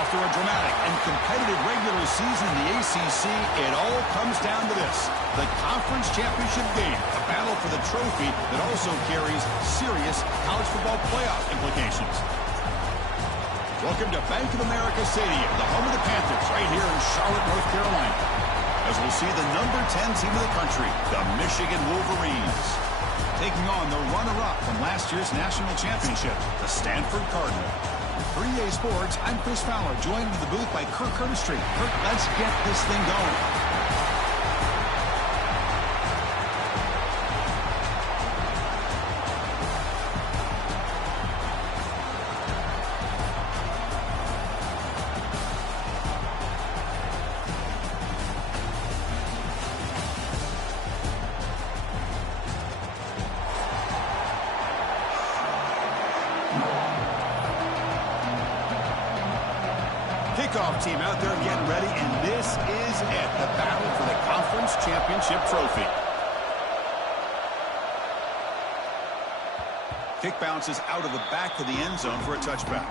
After a dramatic and competitive regular season in the ACC, it all comes down to this: the conference championship game, a battle for the trophy that also carries serious college football playoff implications. Welcome to Bank of America Stadium, the home of the Panthers, right here in Charlotte, North Carolina, as we'll see the number 10 team of the country, the Michigan Wolverines, taking on the runner-up from last year's national championship, the Stanford Cardinal. For EA Sports, I'm Chris Fowler, joined in the booth by Kirk Curtis. Kirk, let's get this thing going. Kickoff team out there getting ready, and this is it, the battle for the conference championship trophy. Kick bounces out of the back of the end zone for a touchback.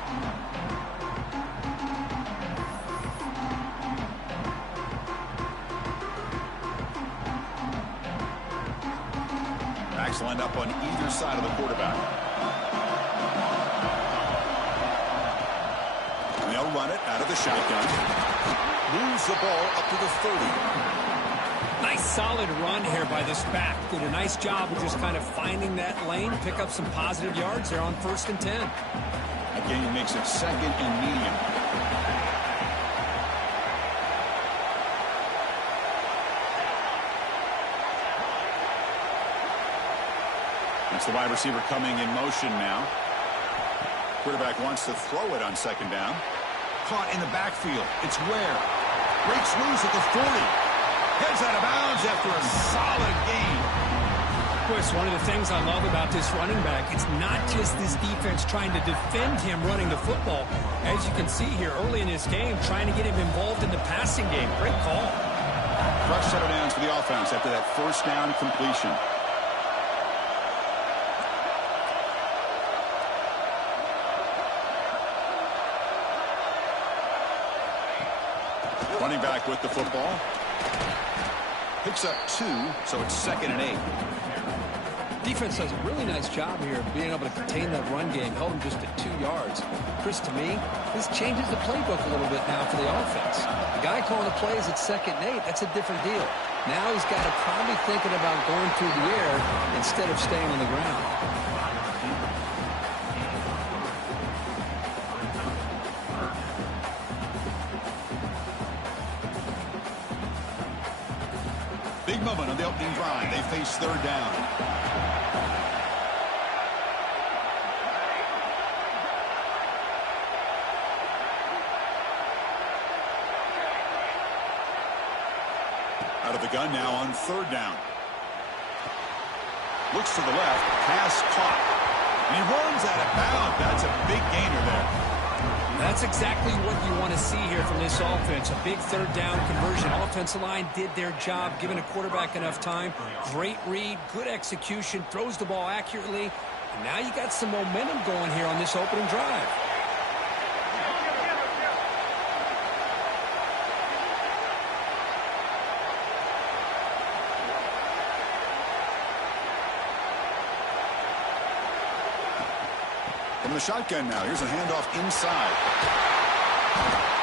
Backs lined up on either side of the quarterback. They'll run it out of the shotgun. Moves the ball up to the 30. Nice solid run here by this back. Did a nice job of just kind of finding that lane, pick up some positive yards there on 1st and 10. Again, he makes it 2nd and medium. That's the wide receiver coming in motion now. Quarterback wants to throw it on 2nd down. Caught in the backfield. It's Ware. Breaks loose at the 40. Heads out of bounds after a solid gain. Chris, one of the things I love about this running back, it's not just this defense trying to defend him running the football. As you can see here early in this game, trying to get him involved in the passing game. Great call. Fresh set of downs for the offense after that 1st down completion. Running back with the football. Picks up 2, so it's 2nd and 8. Defense does a really nice job here of being able to contain that run game, held him just at 2 yards. Chris, to me, this changes the playbook a little bit now for the offense. The guy calling the plays at 2nd and 8, that's a different deal. Now he's got to probably thinking about going through the air instead of staying on the ground. Big moment on the opening drive. They face 3rd down. Out of the gun now on 3rd down. Looks to the left. Pass caught. And he runs out of bounds. That's a big gainer there. That's exactly what you want to see here from this offense. A big 3rd down conversion. Offensive line did their job, giving a quarterback enough time. Great read, good execution, throws the ball accurately. And now you got some momentum going here on this opening drive. From the shotgun now, here's a handoff inside.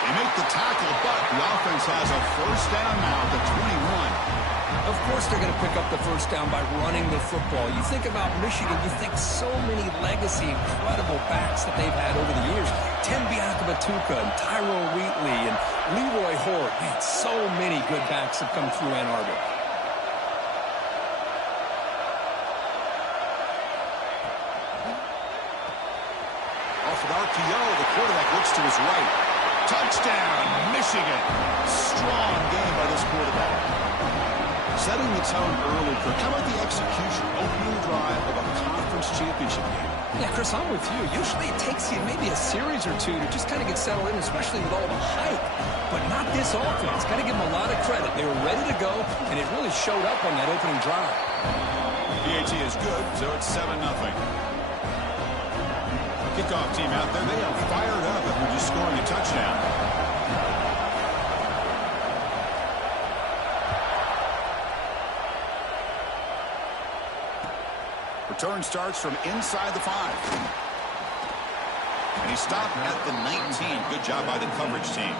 They make the tackle, but the offense has a 1st down now at the 21. Of course they're going to pick up the 1st down by running the football. You think about Michigan, you think so many legacy, incredible backs that they've had over the years. Tim Biakabatuka and Tyrone Wheatley and Leroy Hort. Man, so many good backs have come through Ann Arbor. RPO, the quarterback looks to his right. Touchdown, Michigan. Strong game by this quarterback. Setting the tone early, Kirk. How about the execution, opening drive of a conference championship game? Yeah, Chris, I'm with you. Usually it takes you maybe a series or two to just kind of get settled in, especially with all the hype. But not this offense. Got to give them a lot of credit. They were ready to go, and it really showed up on that opening drive. PAT is good, so it's 7-0. Kickoff team out there. They are fired up after just scoring a touchdown. Return starts from inside the 5. And he stopped at the 19. Good job by the coverage team.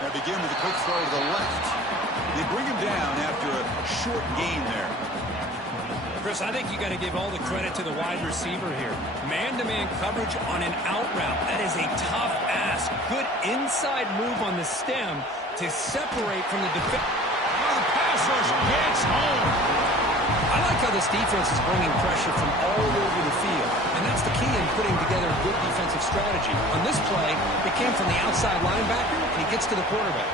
They begin with a quick throw to the left. They bring him down after a short gain there. Chris, I think you got to give all the credit to the wide receiver here. Man-to-man coverage on an out route. That is a tough ask. Good inside move on the stem to separate from the defense. The pass rush gets home. I like how this defense is bringing pressure from all over the field. And that's the key in putting together a good defensive strategy. On this play, it came from the outside linebacker, and he gets to the quarterback.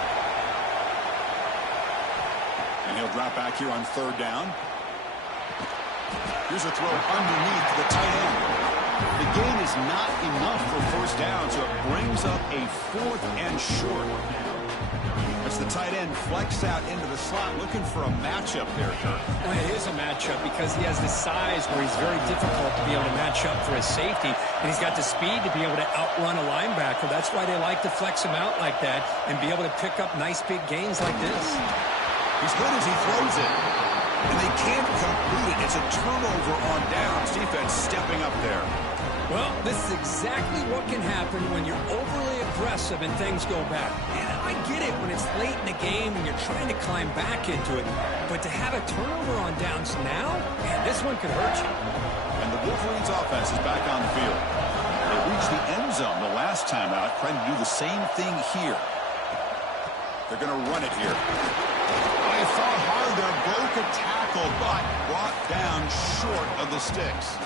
And he'll drop back here on 3rd down. Here's a throw underneath the tight end. The gain is not enough for 1st down, so it brings up a 4th and short. As the tight end flexed out into the slot, looking for a matchup there, Kirk. Well, it is a matchup because he has the size where he's very difficult to be able to match up for his safety, and he's got the speed to be able to outrun a linebacker. That's why they like to flex him out like that and be able to pick up nice big gains like this. He's good as he throws it. And they can't complete it. It's a turnover on downs. Defense stepping up there. Well, this is exactly what can happen when you're overly aggressive and things go bad. And I get it when it's late in the game and you're trying to climb back into it. But to have a turnover on downs now, man, this one could hurt you. And the Wolverines offense is back on the field. They reached the end zone the last time out, trying to do the same thing here. They're going to run it here. They fought hard there, broke a tackle, but brought down short of the sticks.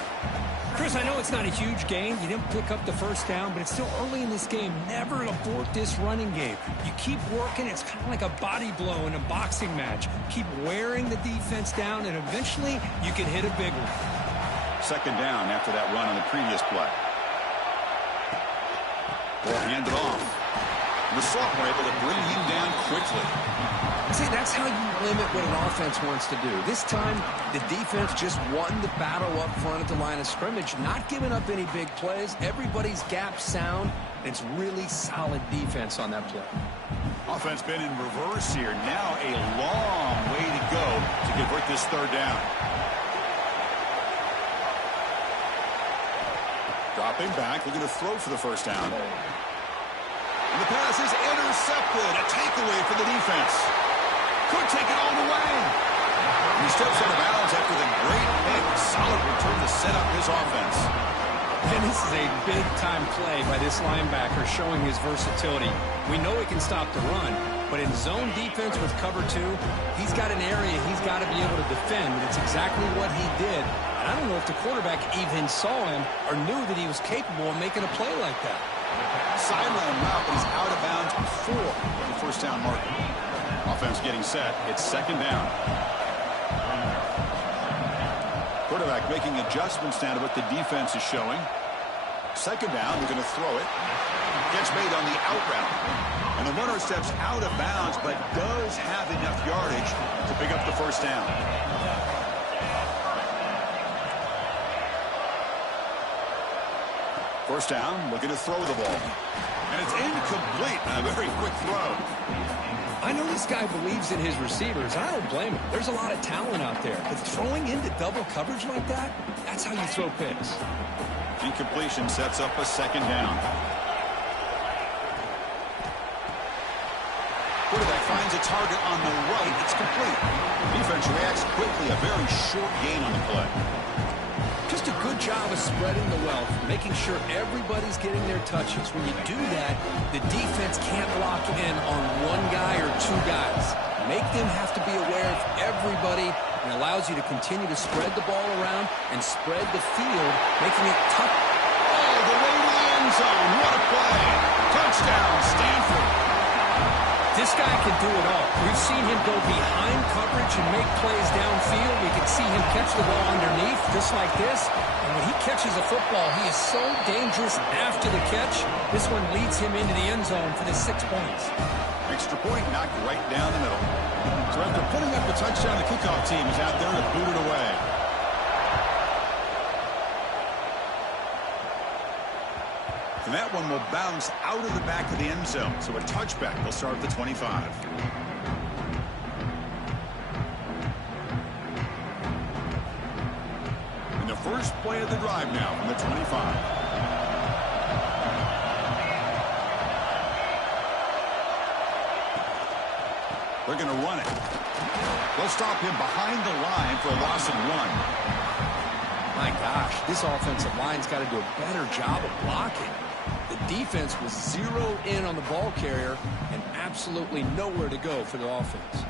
Chris, I know it's not a huge gain. You didn't pick up the 1st down, but it's still early in this game. Never abort this running game. You keep working. It's kind of like a body blow in a boxing match. Keep wearing the defense down, and eventually you can hit a big one. 2nd down after that run on the previous play. Ball handed off. The sophomore able to bring him down quickly. See, that's how you limit what an offense wants to do. This time, the defense just won the battle up front at the line of scrimmage, not giving up any big plays. Everybody's gap sound. It's really solid defense on that play. Offense been in reverse here. Now a long way to go to convert this 3rd down. Dropping back, looking to throw for the 1st down. And the pass is intercepted. A takeaway for the defense. Could take it all the way. And he steps out of bounds after the great hit. Solid return to set up his offense. And this is a big-time play by this linebacker showing his versatility. We know he can stop the run, but in zone defense with cover 2, he's got an area he's got to be able to defend. It's exactly what he did. And I don't know if the quarterback even saw him or knew that he was capable of making a play like that. Sideline route, but he's out of bounds before the 1st down marker. Offense getting set. It's 2nd down. Quarterback making adjustments down to what the defense is showing. 2nd down, we're going to throw it. Gets made on the out route. And the runner steps out of bounds, but does have enough yardage to pick up the 1st down. First down, looking to throw the ball. And it's incomplete. A very quick throw. I know this guy believes in his receivers. I don't blame him. There's a lot of talent out there. But throwing into double coverage like that, that's how you throw picks. Incompletion sets up a 2nd down. Quarterback finds a target on the right. It's complete. Defense reacts quickly. A very short gain on the play. Just a good job of spreading the wealth, making sure everybody's getting their touches. When you do that, the defense can't lock in on one guy or 2 guys. make them have to be aware of everybody, and allows you to continue to spread the ball around and spread the field, making it tough. Oh, the way to the end zone. What a play. Touchdown, Stanford. This guy can do it all. We've seen him go behind coverage and make plays downfield. We can see him catch the ball underneath, just like this. And when he catches a football, he is so dangerous after the catch. This one leads him into the end zone for the 6 points. Extra point knocked right down the middle. So after putting up a touchdown, the kickoff team is out there to boot it away. And that one will bounce out of the back of the end zone. So a touchback will start at the 25. And the first play of the drive now from the 25. They're going to run it. They'll stop him behind the line for a loss of 1. My gosh, this offensive line's got to do a better job of blocking. The defense was zeroed in on the ball carrier and absolutely nowhere to go for the offense.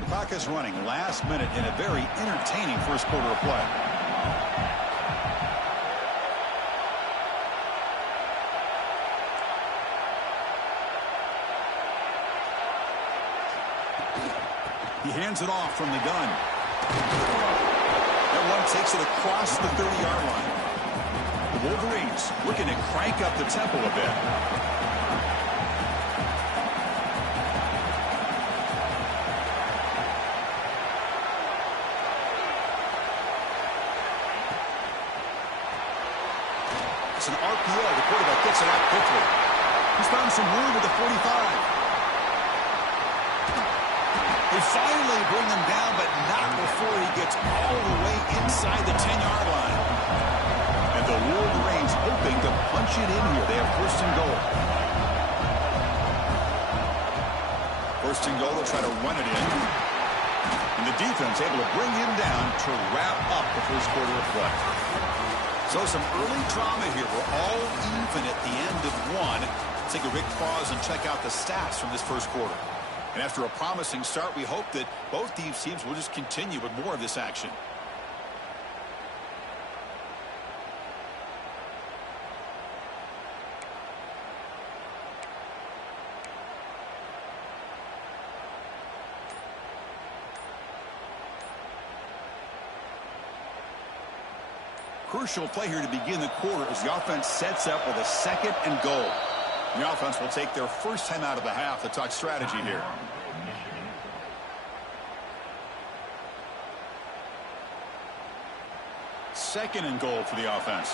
The clock is running last minute in a very entertaining first quarter of play. He hands it off from the gun. That one takes it across the 30-yard line. The Wolverines looking to crank up the tempo a bit. It's an RPO. The quarterback gets it out quickly. He's found some room at the 45. They finally bring him down, but not before he gets all the way inside the 10-yard line. And the Wolverines hoping to punch it in here. They have first and goal. First and goal, they'll try to run it in. And the defense able to bring him down to wrap up the first quarter of play. So some early drama here. We're all even at the end of one. Let's take a quick pause and check out the stats from this first quarter. And after a promising start, we hope that both these teams will just continue with more of this action. Crucial play here to begin the quarter as the offense sets up with a second and goal. The offense will take their first time out of the half to talk strategy here. Second and goal for the offense.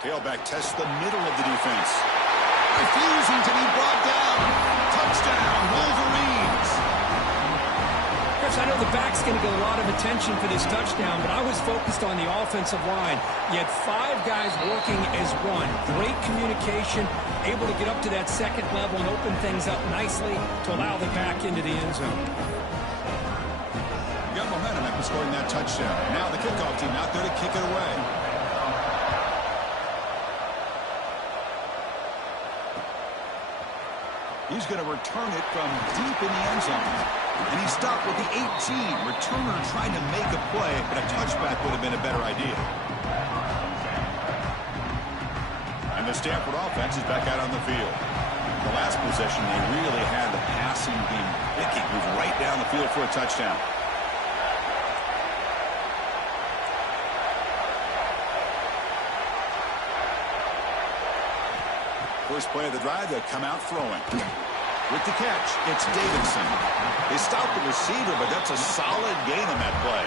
Tailback tests the middle of the defense. Refusing to be brought down. Touchdown, Wolverines. Chris, I know the back's going to get a lot of attention for this touchdown, but I was focused on the offensive line. You had 5 guys working as one. Great communication, able to get up to that second level and open things up nicely to allow the back into the end zone. Got momentum after scoring that touchdown. Now the kickoff team out there to kick it away. He's going to return it from deep in the end zone. And he stopped with the 18. Returner trying to make a play, but a touchback would have been a better idea. And the Stanford offense is back out on the field. The last possession, they really had the passing game picking. Moved right down the field for a touchdown. First play of the drive, they'll come out throwing. With the catch, it's Davidson. They stopped the receiver, but that's a solid gain on that play.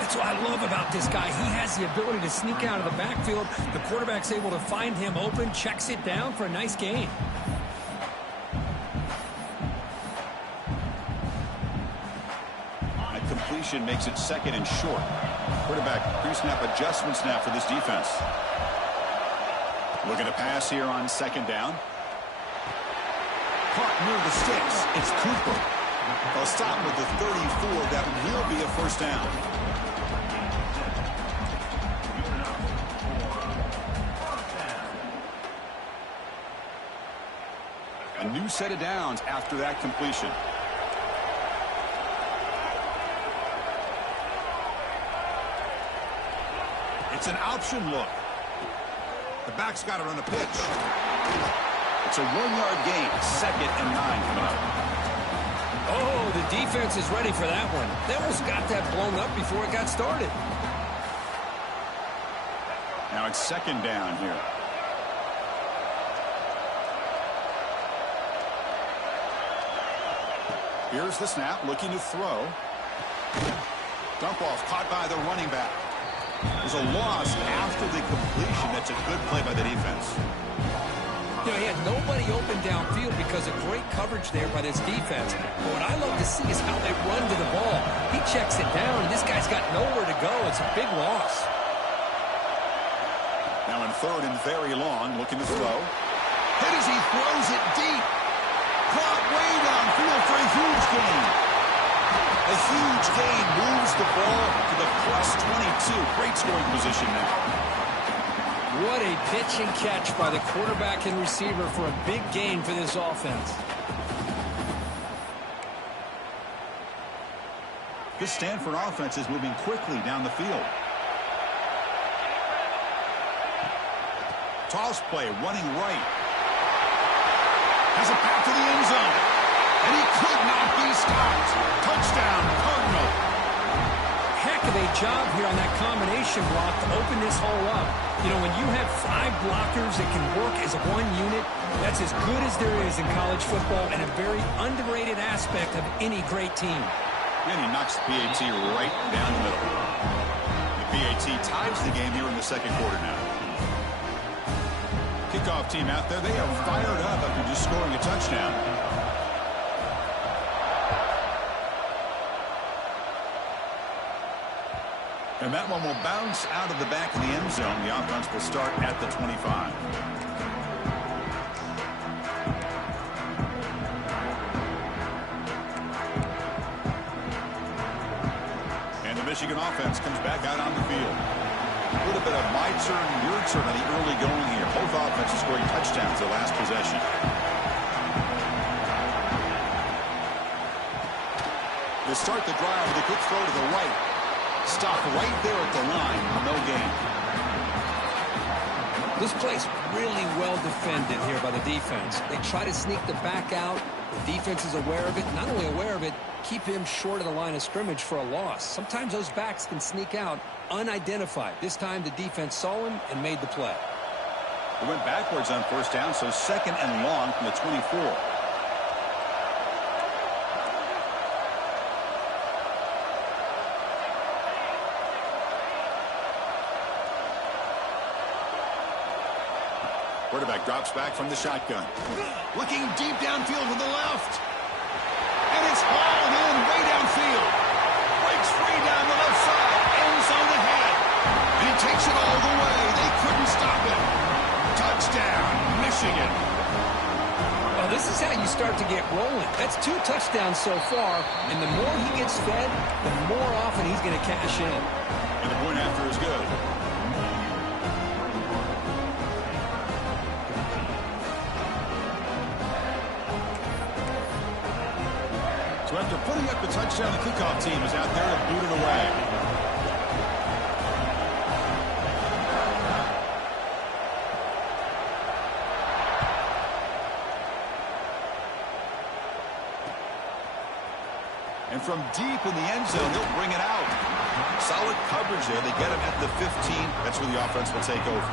That's what I love about this guy. He has the ability to sneak out of the backfield. The quarterback's able to find him open, checks it down for a nice gain. That completion makes it second and short. Quarterback pre-snap adjustments now for this defense. Looking to pass here on second down. Caught near the sticks. It's Cooper. They'll stop with the 34. That will be a first down. set of downs after that completion. It's an option look. The back's got it on the pitch. It's a 1-yard gain. 2nd and 9 coming up. Oh, the defense is ready for that one. They almost got that blown up before it got started. Now it's 2nd down here. Here's the snap, looking to throw. Dump off, caught by the running back. There's a loss after the completion. That's a good play by the defense. You know, he had nobody open downfield because of great coverage there by this defense. But what I love to see is how they run to the ball. He checks it down, and this guy's got nowhere to go. It's a big loss. Now in 3rd and very long, looking to throw. Hit as he throws it deep. Caught way downfield for a huge gain. A huge gain moves the ball to the +22. Great scoring position now. What a pitch and catch by the quarterback and receiver for a big gain for this offense. This Stanford offense is moving quickly down the field. Toss play, running right. Has it back to the end zone. And he could not be stopped. Touchdown, Cardinal. Heck of a job here on that combination block to open this hole up. You know, when you have 5 blockers that can work as one unit, that's as good as there is in college football and a very underrated aspect of any great team. And he knocks the PAT right down the middle. The PAT ties the game here in the 2nd quarter now. Kickoff team out there, they are fired up after just scoring a touchdown. And that one will bounce out of the back of the end zone. The offense will start at the 25. And the Michigan offense comes back out on the field. A little bit of my turn, your turn on the early going here. Both offenses scoring touchdowns the last possession. They start the drive with a quick throw to the right. Stop right there at the line. No gain. This play's really well defended here by the defense. They try to sneak the back out. The defense is aware of it. Not only aware of it, keep him short of the line of scrimmage for a loss. Sometimes those backs can sneak out unidentified. This time the defense saw him and made the play. They went backwards on 1st down, so 2nd and long from the 24. Quarterback drops back from the shotgun. Looking deep downfield to the left. And it's hauled in way downfield. Breaks free down the left side. End zone ahead. And he takes it all the way. They couldn't stop it. Touchdown, Michigan. Well, this is how you start to get rolling. That's 2 touchdowns so far. And the more he gets fed, the more often he's going to cash in. And the point after is good. So after putting up the touchdown, the kickoff team is out there to boot it away. And from deep in the end zone, they'll bring it out. Solid coverage there. They get him at the 15. That's where the offense will take over.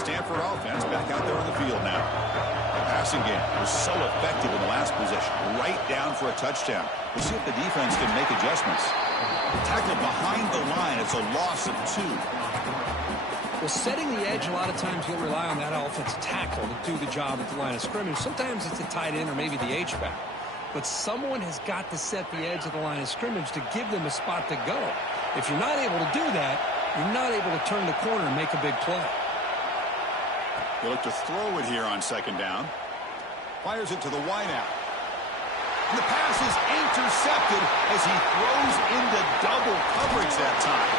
Stanford offense back out there on the field now. The passing game was so effective in the last possession. Right down for a touchdown. We'll see if the defense can make adjustments. Tackled behind the line. It's a loss of 2. Well, setting the edge, a lot of times you'll rely on that offensive tackle to do the job at the line of scrimmage. Sometimes it's a tight end or maybe the H-back. But someone has got to set the edge of the line of scrimmage to give them a spot to go. If you're not able to do that, you're not able to turn the corner and make a big play. They look to throw it here on 2nd down. Fires it to the wideout. And the pass is intercepted as he throws into double coverage that time.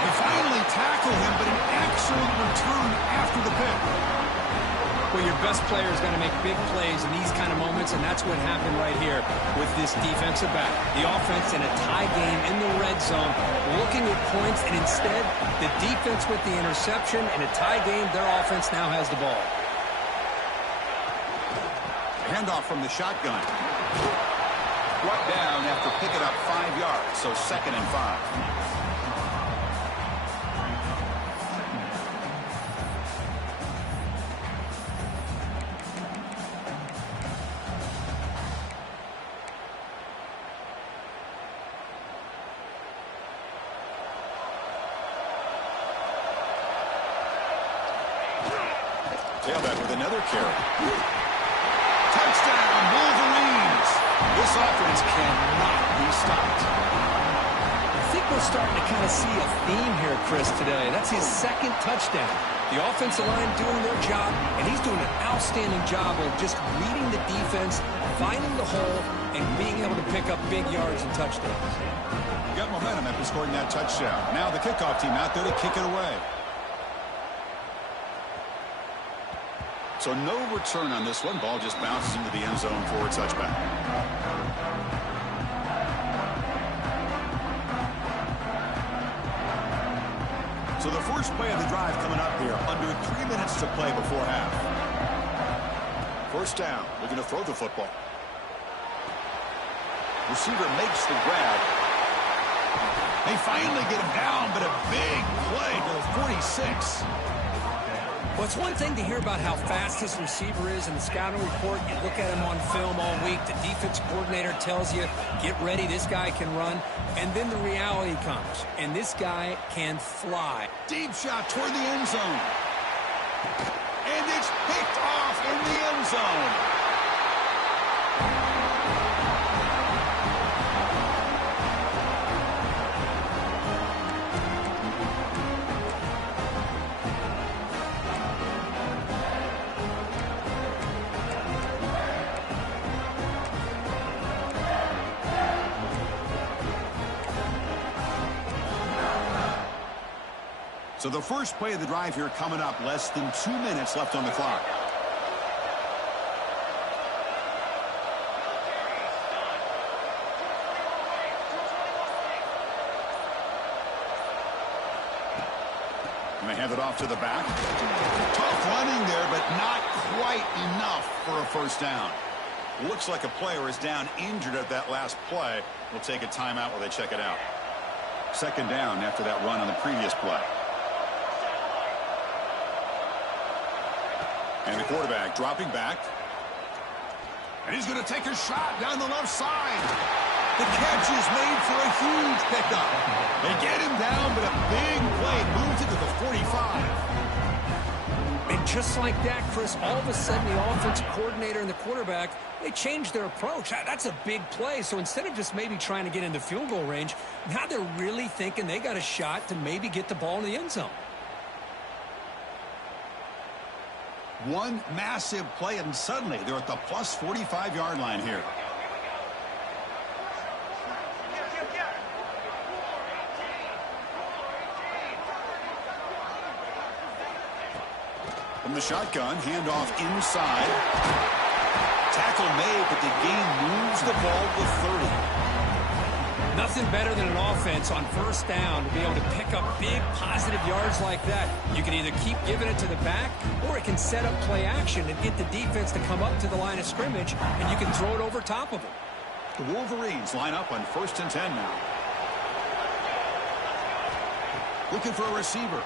They finally tackle him, but an excellent return after the pick. Well, your best player is going to make big plays in these kind of moments, and that's what happened right here with this defensive back. The offense in a tie game in the red zone, looking at points, and instead, the defense with the interception. In a tie game, their offense now has the ball. Handoff from the shotgun. Brought down after picking up 5 yards, so 2nd and 5. Tailback with another carry. Touchdown, Wolverines! This offense cannot be stopped. I think we're starting to kind of see a theme here, Chris, today. That's his 2nd touchdown. The offensive line doing their job, and he's doing an outstanding job of just reading the defense, finding the hole, and being able to pick up big yards and touchdowns. Got momentum after scoring that touchdown. Now the kickoff team out there to kick it away. So no return on this one. Ball just bounces into the end zone for a touchback. So the first play of the drive coming up here. Under 3 minutes to play before half. First down. Looking to throw the football. Receiver makes the grab. They finally get him down, but a big play to the 46. Well, it's one thing to hear about how fast this receiver is in the scouting report. You look at him on film all week. The defense coordinator tells you, get ready, this guy can run. And then the reality comes, and this guy can fly. Deep shot toward the end zone. And it's picked off in the end zone. So the first play of the drive here coming up, less than 2 minutes left on the clock. And they hand it off to the back. Tough running there, but not quite enough for a first down. Looks like a player is down injured at that last play. We'll take a timeout while they check it out. 2nd down after that run on the previous play. And the quarterback dropping back. And he's going to take a shot down the left side. The catch is made for a huge pickup. They get him down, but a big play moves it to the 45. And just like that, Chris, all of a sudden the offense coordinator and the quarterback, they changed their approach. That's a big play. So instead of just maybe trying to get into field goal range, now they're really thinking they got a shot to maybe get the ball in the end zone. One massive play, and suddenly they're at the plus 45-yard line here. From the shotgun, handoff inside. Tackle made, but the game moves the ball to 30. Nothing better than an offense on first down to be able to pick up big positive yards like that. You can either keep giving it to the back, or it can set up play action and get the defense to come up to the line of scrimmage, and you can throw it over top of them. The Wolverines line up on 1st and 10 now. Looking for a receiver.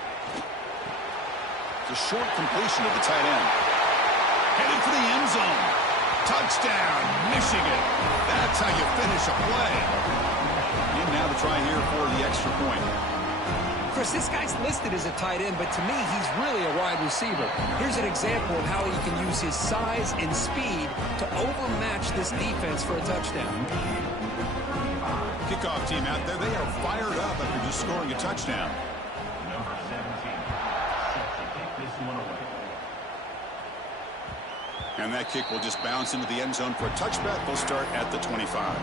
It's a short completion of the tight end. Headed for the end zone. Touchdown, Michigan. That's how you finish a play. And now the try here for the extra point. Chris, this guy's listed as a tight end, but to me, he's really a wide receiver. Here's an example of how he can use his size and speed to overmatch this defense for a touchdown. Kickoff team out there, they are fired up after just scoring a touchdown. Number 17, set to kick this one away. And that kick will just bounce into the end zone for a touchback. They'll start at the 25.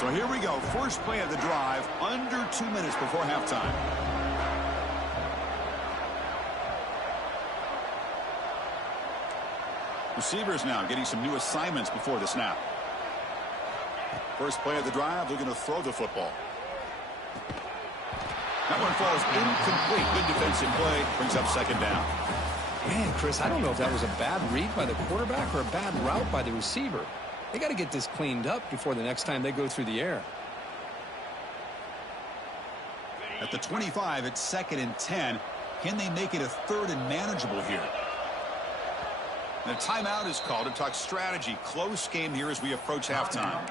So here we go. First play of the drive, under 2 minutes before halftime. Receivers now getting some new assignments before the snap. First play of the drive, they're going to throw the football. That one falls incomplete. Good defensive play. Brings up second down. Man, Chris, I don't know if that was a bad read by the quarterback or a bad route by the receiver. They got to get this cleaned up before the next time they go through the air. At the 25, it's 2nd and 10. Can they make it a 3rd and manageable here? And a timeout is called to talk strategy. Close game here as we approach halftime.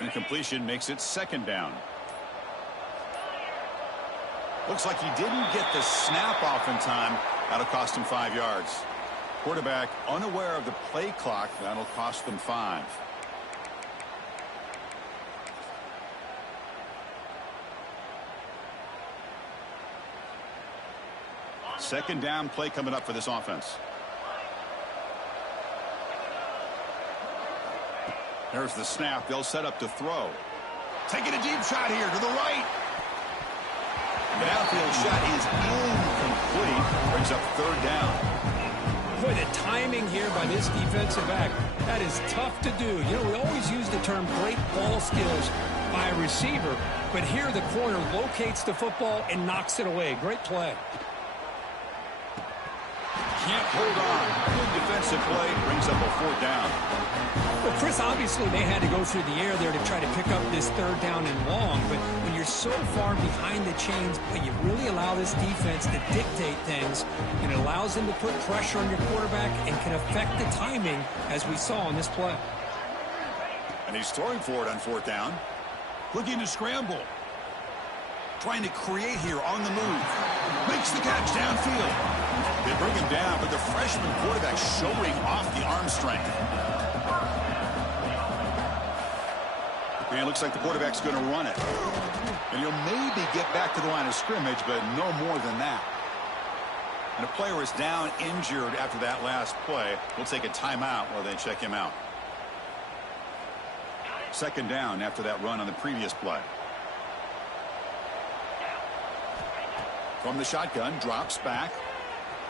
Incompletion makes it 2nd down. Looks like he didn't get the snap off in time. That'll cost him 5 yards. Quarterback unaware of the play clock. That'll cost them 5. Second down play coming up for this offense. There's the snap. They'll set up to throw. Taking a deep shot here to the right. The outfield shot is incomplete. Brings up 3rd down. Boy, the timing here by this defensive back, that is tough to do. You know, we always use the term great ball skills by a receiver, but here the corner locates the football and knocks it away. Great play. Can't hold on. Good defensive play. Brings up a 4th down. Well, Chris, obviously they had to go through the air there to try to pick up this 3rd down and long, but when you're so far behind the chains, you really allow this defense to dictate things, and it allows them to put pressure on your quarterback and can affect the timing, as we saw on this play. And he's throwing for it on 4th down. Looking to scramble. Trying to create here on the move. Makes the catch downfield. They bring him down, but the freshman quarterback showing off the arm strength. And it looks like the quarterback's going to run it. And he'll maybe get back to the line of scrimmage, but no more than that. And a player is down injured after that last play. We'll take a timeout while they check him out. 2nd down after that run on the previous play. From the shotgun, drops back.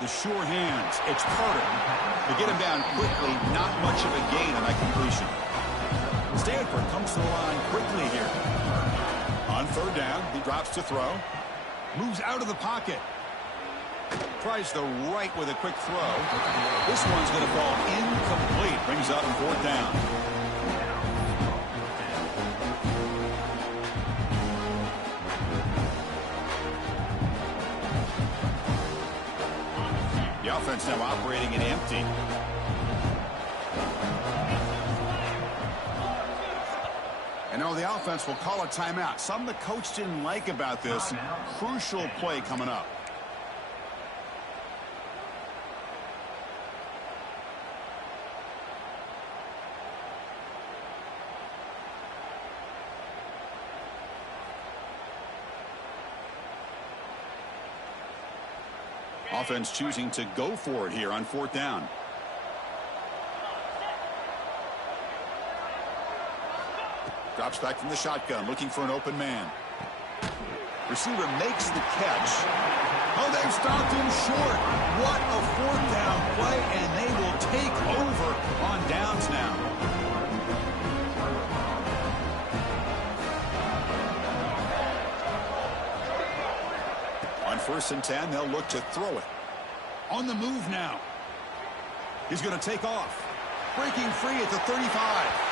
The sure hands. It's Carter. They get him down quickly. Not much of a gain on that completion. Stanford comes to the line quickly here. On 3rd down, he drops to throw. Moves out of the pocket. Tries the right with a quick throw. This one's going to fall incomplete. Brings up 4th down. The offense now operating in empty. And now the offense will call a timeout. Something the coach didn't like about this. Crucial play coming up. Offense choosing to go for it here on 4th down. Drops back from the shotgun, looking for an open man. Receiver makes the catch. Oh, they've stopped him short. What a 4th down play, and they will take over on downs now. On 1st and 10, they'll look to throw it. On the move now. He's going to take off. Breaking free at the 35.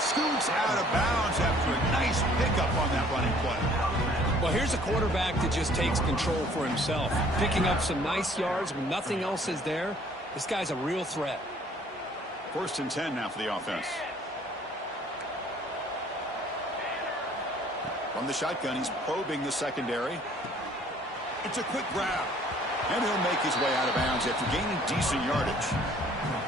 Scoots out of bounds after a nice pickup on that running play. Well, here's a quarterback that just takes control for himself. Picking up some nice yards when nothing else is there. This guy's a real threat. 1st and 10 now for the offense. From the shotgun, he's probing the secondary. It's a quick grab. And he'll make his way out of bounds after gaining decent yardage.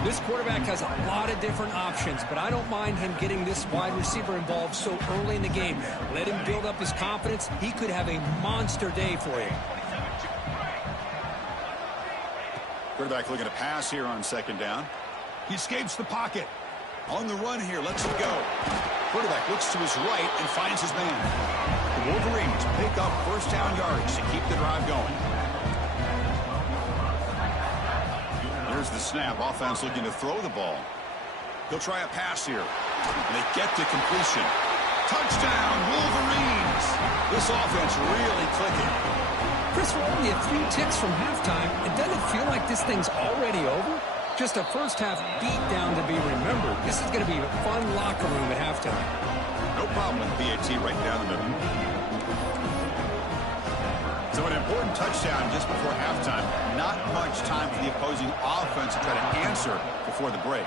This quarterback has a lot of different options, but I don't mind him getting this wide receiver involved so early in the game. Let him build up his confidence. He could have a monster day for you. Quarterback looking to pass here on 2nd down. He escapes the pocket. On the run here, lets it go. Quarterback looks to his right and finds his man. The Wolverines pick up 1st down yards to keep the drive going. Here's the snap. Offense looking to throw the ball. He'll try a pass here. And they get to completion. Touchdown, Wolverines! This offense really clicking. Chris, we're only a few ticks from halftime. It doesn't feel like this thing's already over. Just a first-half beatdown to be remembered. This is going to be a fun locker room at halftime. No problem with BAT right down the middle. So an important touchdown just before halftime. Not much time for the opposing offense to try to answer before the break.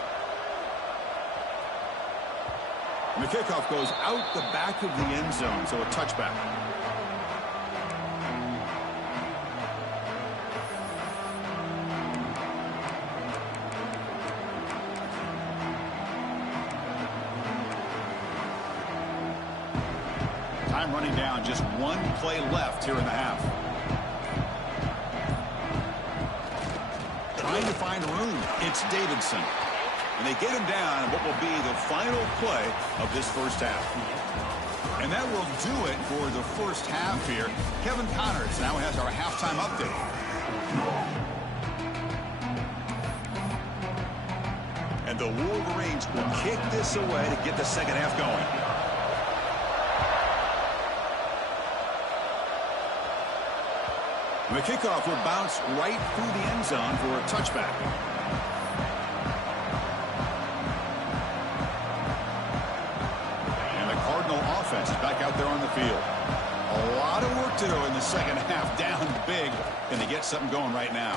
And the kickoff goes out the back of the end zone, so a touchback. Time running down, just 1 play left here in the half. Trying to find room. It's Davidson. And they get him down in what will be the final play of this 1st half. And that will do it for the 1st half here. Kevin Connors now has our halftime update. And the Wolverines will kick this away to get the 2nd half going. The kickoff will bounce right through the end zone for a touchback. And the Cardinal offense is back out there on the field. A lot of work to do in the 2nd half, down big, and they get something going right now.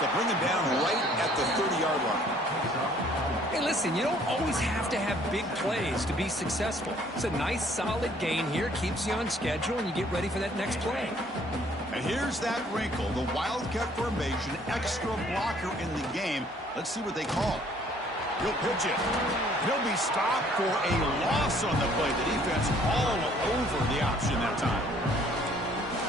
They'll bring him down right at the 30-yard line. Hey, listen, you don't always have to have big plays to be successful. It's a nice, solid gain here. Keeps you on schedule, and you get ready for that next play. And here's that wrinkle, the Wildcat formation, extra blocker in the game. Let's see what they call. He'll pitch it. He'll be stopped for a loss on the play. The defense all over the option that time.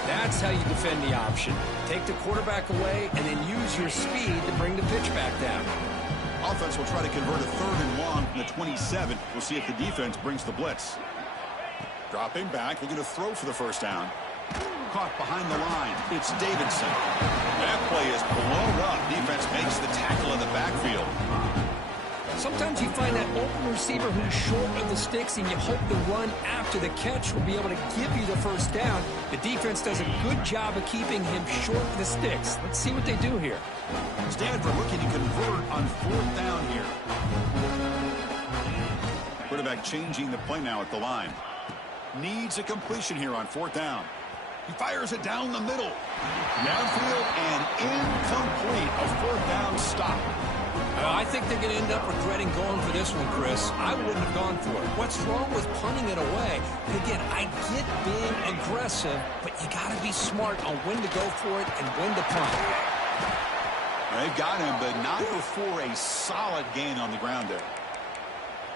That's how you defend the option. Take the quarterback away and then use your speed to bring the pitch back down. Offense will try to convert a 3rd and long from the 27. We'll see if the defense brings the blitz. Dropping back, looking to throw for the 1st down. Caught behind the line. It's Davidson. That play is blown up. Defense makes the tackle in the backfield. Sometimes you find that open receiver who's short of the sticks, and you hope the run after the catch will be able to give you the 1st down. The defense does a good job of keeping him short of the sticks. Let's see what they do here. Stanford looking to convert on 4th down here. Quarterback changing the play now at the line. Needs a completion here on 4th down. He fires it down the middle. Downfield and incomplete. A 4th down stop. I think they're going to end up regretting going for this one, Chris. I wouldn't have gone for it. What's wrong with punting it away? And again, I get being aggressive, but you got to be smart on when to go for it and when to punt. They've got him, but not before a solid gain on the ground there.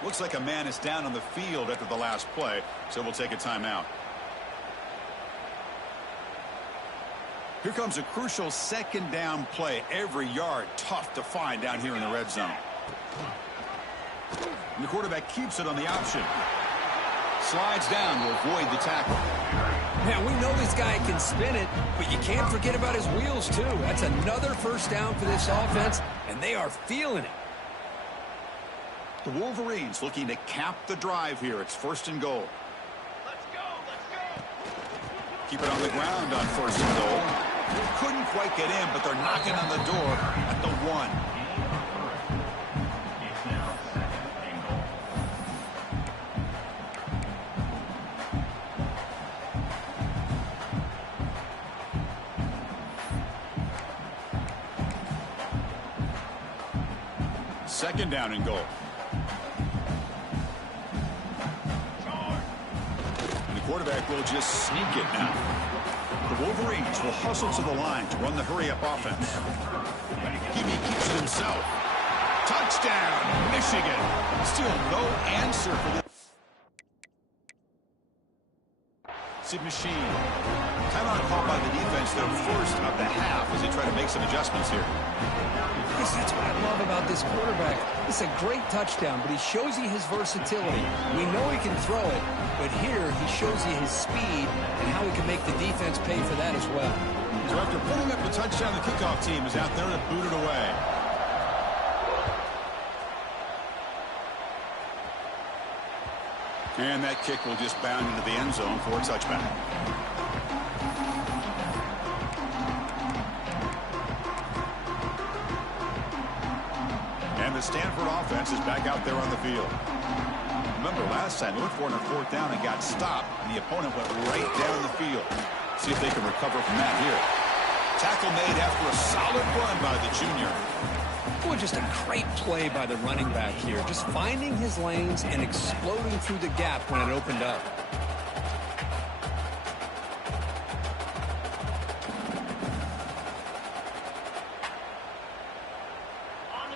Looks like a man is down on the field after the last play, so we'll take a timeout. Here comes a crucial 2nd down play. Every yard tough to find down here in the red zone. And the quarterback keeps it on the option. Slides down to avoid the tackle. Man, we know this guy can spin it, but you can't forget about his wheels, too. That's another 1st down for this offense, and they are feeling it. The Wolverines looking to cap the drive here. It's 1st and goal. Let's go. Keep it on the ground on 1st and goal. Couldn't quite get in, but they're knocking on the door at the 1. Second down and goal. And the quarterback will just sneak it now. The Wolverines will hustle to the line to run the hurry-up offense. He keeps it himself. Touchdown, Michigan. Still no answer for this. Sid Machine. Timeout called by the defense, their first of the half, as they try to make some adjustments here. Yes, that's what I love about this quarterback. It's a great touchdown, but he shows you his versatility. We know he can throw it, but here he shows you his speed and how he can make the defense pay for that as well. So after putting up the touchdown, the kickoff team is out there to boot it away. And that kick will just bound into the end zone for a touchback. And the Stanford offense is back out there on the field. Remember, last time they looked for it on fourth down and got stopped, and the opponent went right down the field. See if they can recover from that here. Tackle made after a solid run by the junior. Boy, just a great play by the running back here. Just finding his lanes and exploding through the gap when it opened up.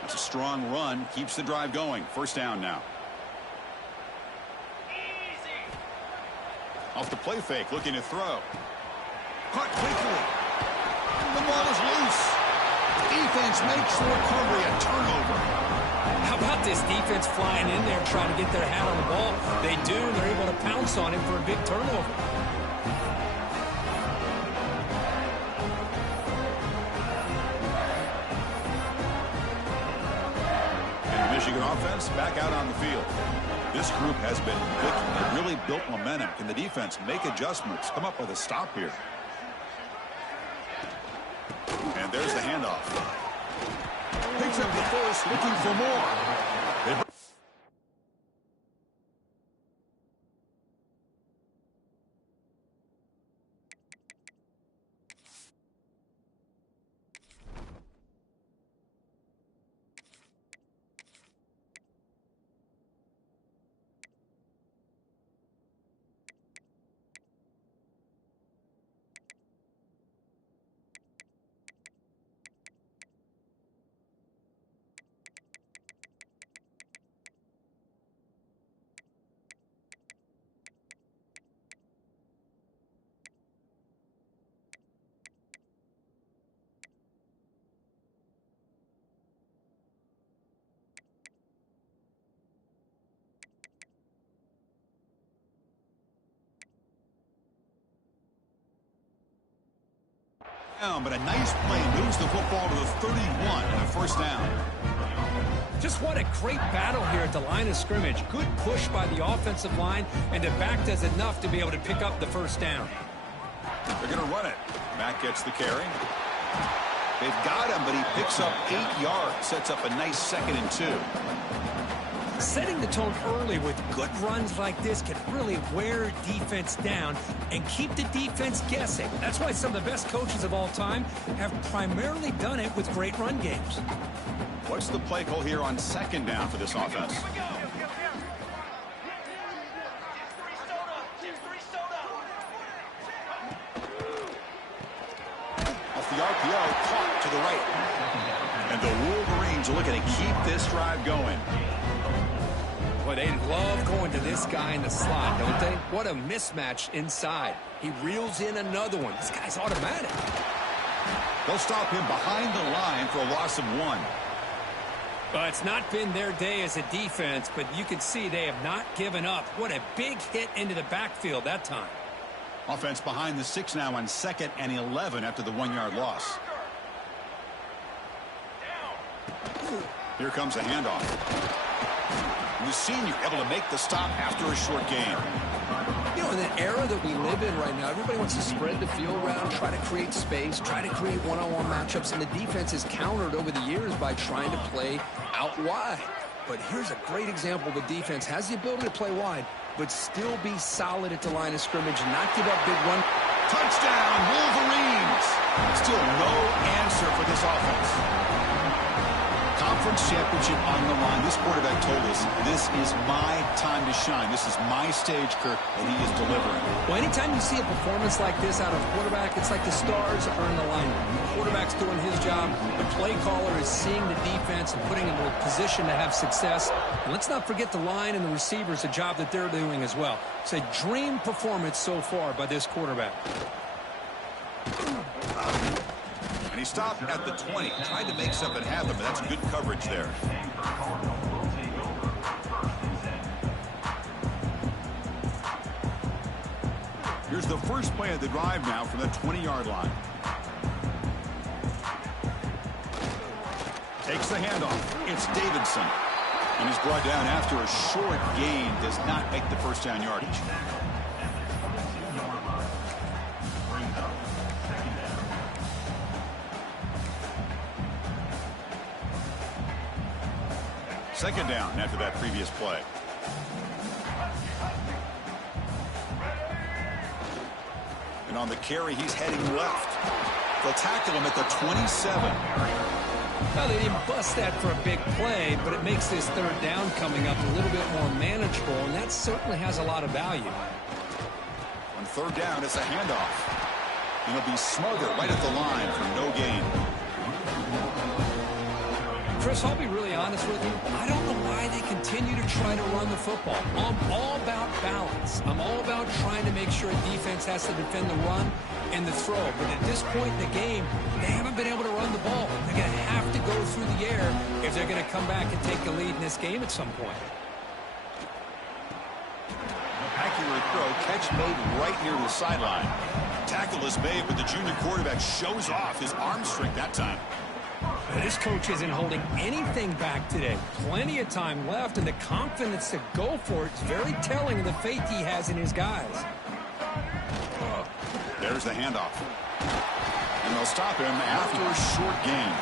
It's a strong run. Keeps the drive going. First down now. Easy. Off the play fake, looking to throw. Caught quickly. The ball is loose. Defense makes the recovery a turnover. How about this defense flying in there trying to get their hat on the ball? They do, and they're able to pounce on him for a big turnover. And the Michigan offense back out on the field. This group has been clicking. They really built momentum. Can the defense make adjustments? Come up with a stop here. And there's the handoff. Picks up the first, looking for more. But a nice play moves the football to the 31 and a first down. Just what a great battle here at the line of scrimmage. Good push by the offensive line, and the back does enough to be able to pick up the first down. They're going to run it. Mack gets the carry. They've got him, but he picks up 8 yards. Sets up a nice 2nd and 2. Setting the tone early with good runs like this can really wear defense down and keep the defense guessing. That's why some of the best coaches of all time have primarily done it with great run games. What's the play call here on 2nd down for this offense? Off the RPO, caught to the right. And the Wolverines are looking to keep this drive going. Boy, they love going to this guy in the slot, don't they? What a mismatch inside. He reels in another one. This guy's automatic. They'll stop him behind the line for a loss of 1. It's not been their day as a defense, but you can see they have not given up. What a big hit into the backfield that time. Offense behind the 6 now on 2nd and 11 after the 1-yard loss. Here comes a handoff. The senior able to make the stop after a short game. You know, in the era that we live in right now, everybody wants to spread the field around, try to create space, try to create one-on-one matchups, and the defense has countered over the years by trying to play out wide. But here's a great example. The defense has the ability to play wide, but still be solid at the line of scrimmage, not give up big run. Touchdown, Wolverines! Still no answer for this offense. conference championship on the line. This quarterback told us, this is my time to shine. This is my stage, Kirk, and he is delivering. Well, anytime you see a performance like this out of a quarterback, it's like the stars are in alignment. The quarterback's doing his job. The play caller is seeing the defense and putting him in a position to have success. And let's not forget the line and the receivers, the job that they're doing as well. It's a dream performance so far by this quarterback. And he stopped at the 20. Tried to make something happen, but that's good coverage there. Here's the first play of the drive now from the 20-yard line. Takes the handoff. It's Davidson. And he's brought down after a short gain. Does not make the first down yardage. Second down after that previous play. And on the carry, he's heading left. They'll tackle him at the 27. Well, they didn't bust that for a big play, but it makes this third down coming up a little bit more manageable, and that certainly has a lot of value. On third down, it's a handoff. And it'll be smothered right at the line for no gain. Chris, I'll be really honest with you. I don't know why they continue to try to run the football. I'm all about balance. I'm all about trying to make sure a defense has to defend the run and the throw. But at this point in the game, they haven't been able to run the ball. They're going to have to go through the air if they're going to come back and take the lead in this game at some point. Accurate throw, catch made right near the sideline. Tackle is made, but the junior quarterback shows off his arm strength that time. This coach isn't holding anything back today. Plenty of time left, and the confidence to go for it is very telling of the faith he has in his guys. There's the handoff. And they'll stop him after a short gain.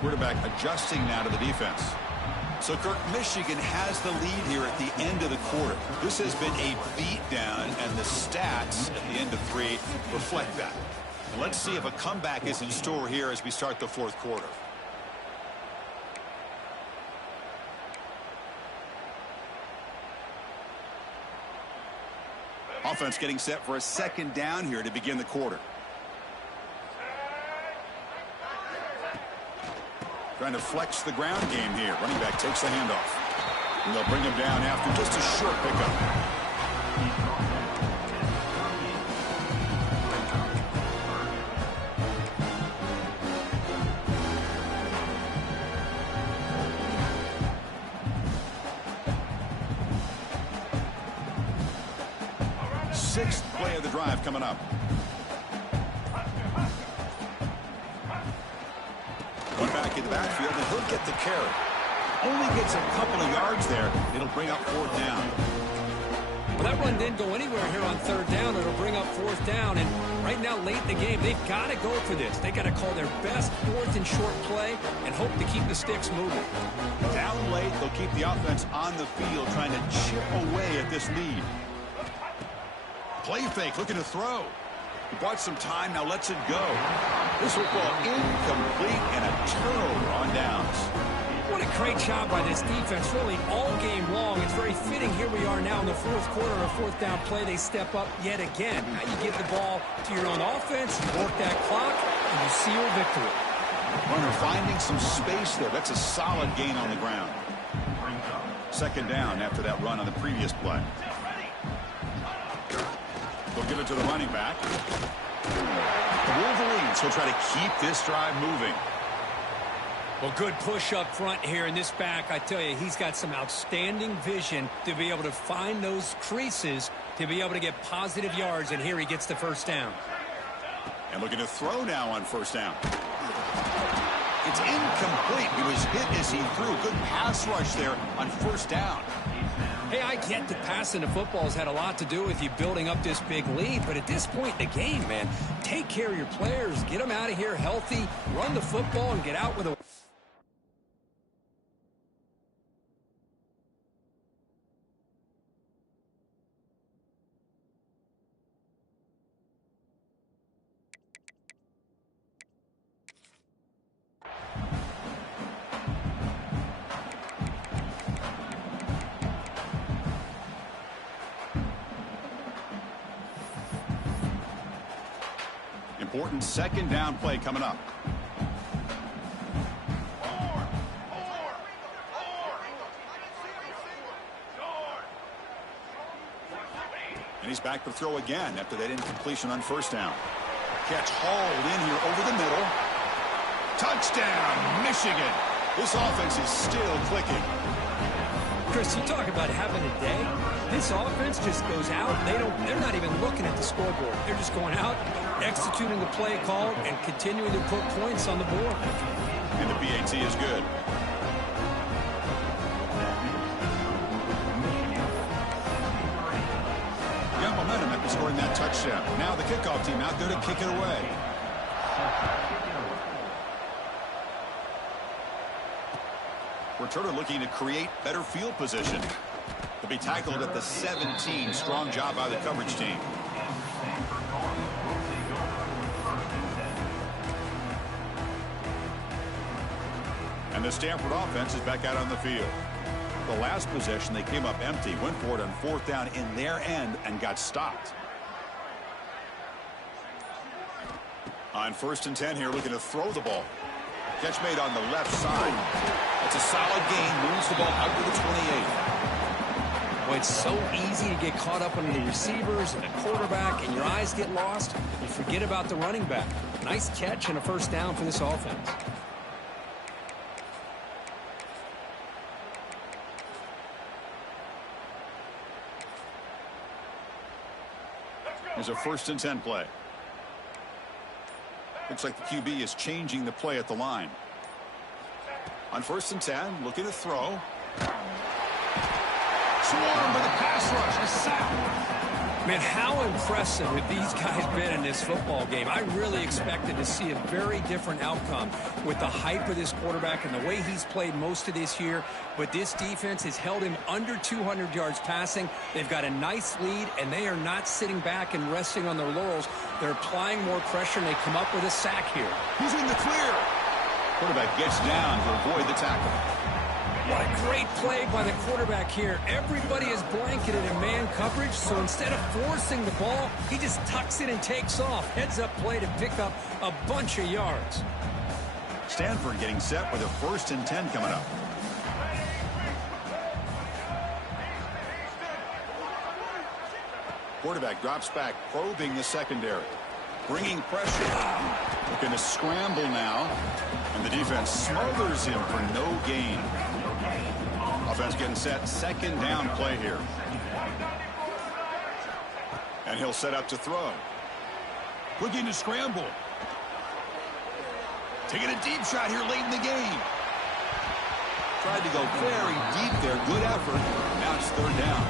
Quarterback adjusting now to the defense. So, Kirk, Michigan has the lead here at the end of the quarter. This has been a beatdown, and the stats at the end of 3 reflect that. And let's see if a comeback is in store here as we start the fourth quarter. Offense getting set for a second down here to begin the quarter. Trying to flex the ground game here. Running back takes the handoff. And they'll bring him down after just a short pickup. Sixth play of the drive coming up. One back in the backfield, and he'll get the carry. Only gets a couple of yards there. It'll bring up fourth down. Well, that run didn't go anywhere here on third down. It'll bring up fourth down. And right now, late in the game, they've got to go for this. They got to call their best fourth and short play and hope to keep the sticks moving. Down late, they'll keep the offense on the field, trying to chip away at this lead. Play fake, looking to throw. He bought some time, now lets it go. This football incomplete and a turnover on downs. What a great job by this defense, really all game long. It's very fitting. Here we are now in the fourth quarter, a fourth down play. They step up yet again. Now you give the ball to your own offense, you work that clock, and you seal victory. Runner finding some space there. That's a solid gain on the ground. Second down after that run on the previous play. They'll give it to the running back. The Wolverines will try to keep this drive moving. Well, good push up front here in this back. I tell you, he's got some outstanding vision to be able to find those creases to be able to get positive yards, and here he gets the first down. And looking to throw now on first down. It's incomplete. He was hit as he threw. Good pass rush there on first down. Hey, I get that passing the football has had a lot to do with you building up this big lead, but at this point in the game, man, take care of your players, get them out of here healthy, run the football, and get out with a... Important second down play coming up. And he's back to throw again after that incompletion on first down. Catch hauled in here over the middle. Touchdown, Michigan. This offense is still clicking. Chris, you talk about having a day. This offense just goes out. They're not even looking at the scoreboard. They're just going out, executing the play call, and continuing to put points on the board. And the PAT is good. Got momentum after scoring that touchdown. Now the kickoff team out there to kick it away. Returner looking to create better field position. To be tackled at the 17. Strong job by the coverage team. And the Stanford offense is back out on the field. The last possession, they came up empty, went for it on fourth down in their end and got stopped. On 1st and 10 here, looking to throw the ball. Catch made on the left side. It's a solid gain, moves the ball out to the 28. Well, it's so easy to get caught up under the receivers and the quarterback, and your eyes get lost. You forget about the running back. Nice catch and a first down for this offense. Here's a 1st and 10 play. Looks like the QB is changing the play at the line. On 1st and 10, looking to throw. Swarmed by the pass rush. A sack. Man, how impressive have these guys been in this football game? I really expected to see a very different outcome with the hype of this quarterback and the way he's played most of this year. But this defense has held him under 200 yards passing. They've got a nice lead, and they are not sitting back and resting on their laurels. They're applying more pressure, and they come up with a sack here. He's in the clear. Quarterback gets down to avoid the tackle. What a great play by the quarterback here. Everybody is blanketed in man coverage, so instead of forcing the ball, he just tucks it and takes off. Heads-up play to pick up a bunch of yards. Stanford getting set with a 1st and 10 coming up. Quarterback drops back, probing the secondary. Bringing pressure. Looking to scramble now. And the defense smothers him for no gain. Offense getting set. 2nd down play here. And he'll set up to throw. Looking to scramble. Taking a deep shot here late in the game. Tried to go very deep there. Good effort. Now it's 3rd down.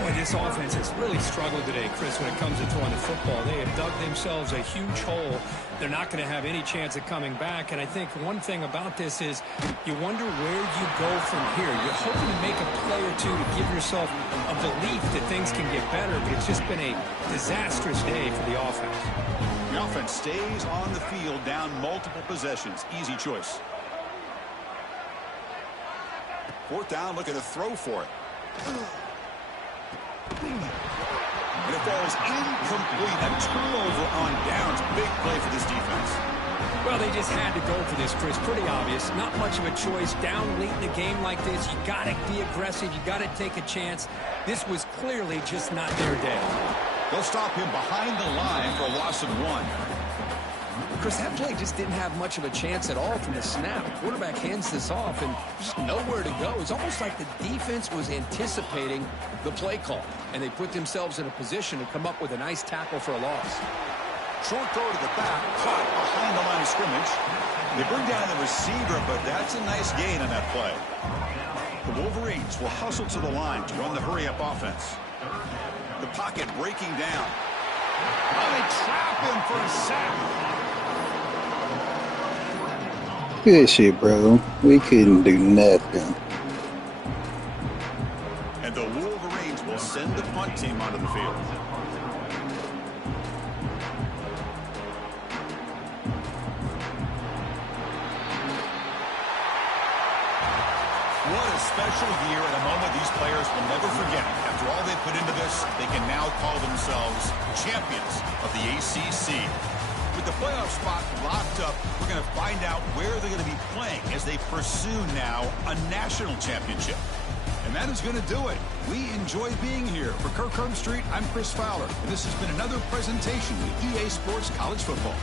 Boy, this offense has really struggled today, Chris, when it comes to throwing the football. They have dug themselves a huge hole. They're not going to have any chance of coming back. And I think one thing about this is you wonder where you go from here. You're hoping to make a play or two to give yourself a belief that things can get better, but it's just been a disastrous day for the offense. The offense stays on the field down multiple possessions. Easy choice. 4th down, looking to throw for it. And it falls incomplete. A turnover on downs. Big play for this defense. Well, they just had to go for this, Chris. Pretty obvious. Not much of a choice. Down late in a game like this, you got to be aggressive. You got to take a chance. This was clearly just not their day. They'll stop him behind the line for a loss of 1. Chris, that play just didn't have much of a chance at all from the snap. Quarterback hands this off and just nowhere to go. It's almost like the defense was anticipating the play call, and they put themselves in a position to come up with a nice tackle for a loss. Short throw to the back, caught behind the line of scrimmage. They bring down the receiver, but that's a nice gain on that play. The Wolverines will hustle to the line to run the hurry-up offense. The pocket breaking down. Oh, they trap him for a sack. Good shit, bro. We couldn't do nothing. And the Wolverines will send the punt team onto the field. What a special year and a moment these players will never forget. After all they put into this, they can now call themselves champions of the ACC. With the playoff spot locked up, we're going to find out where they're going to be playing as they pursue now a national championship. And that is going to do it. We enjoy being here. For Kirk Street, I'm Chris Fowler, and this has been another presentation of EA Sports College Football.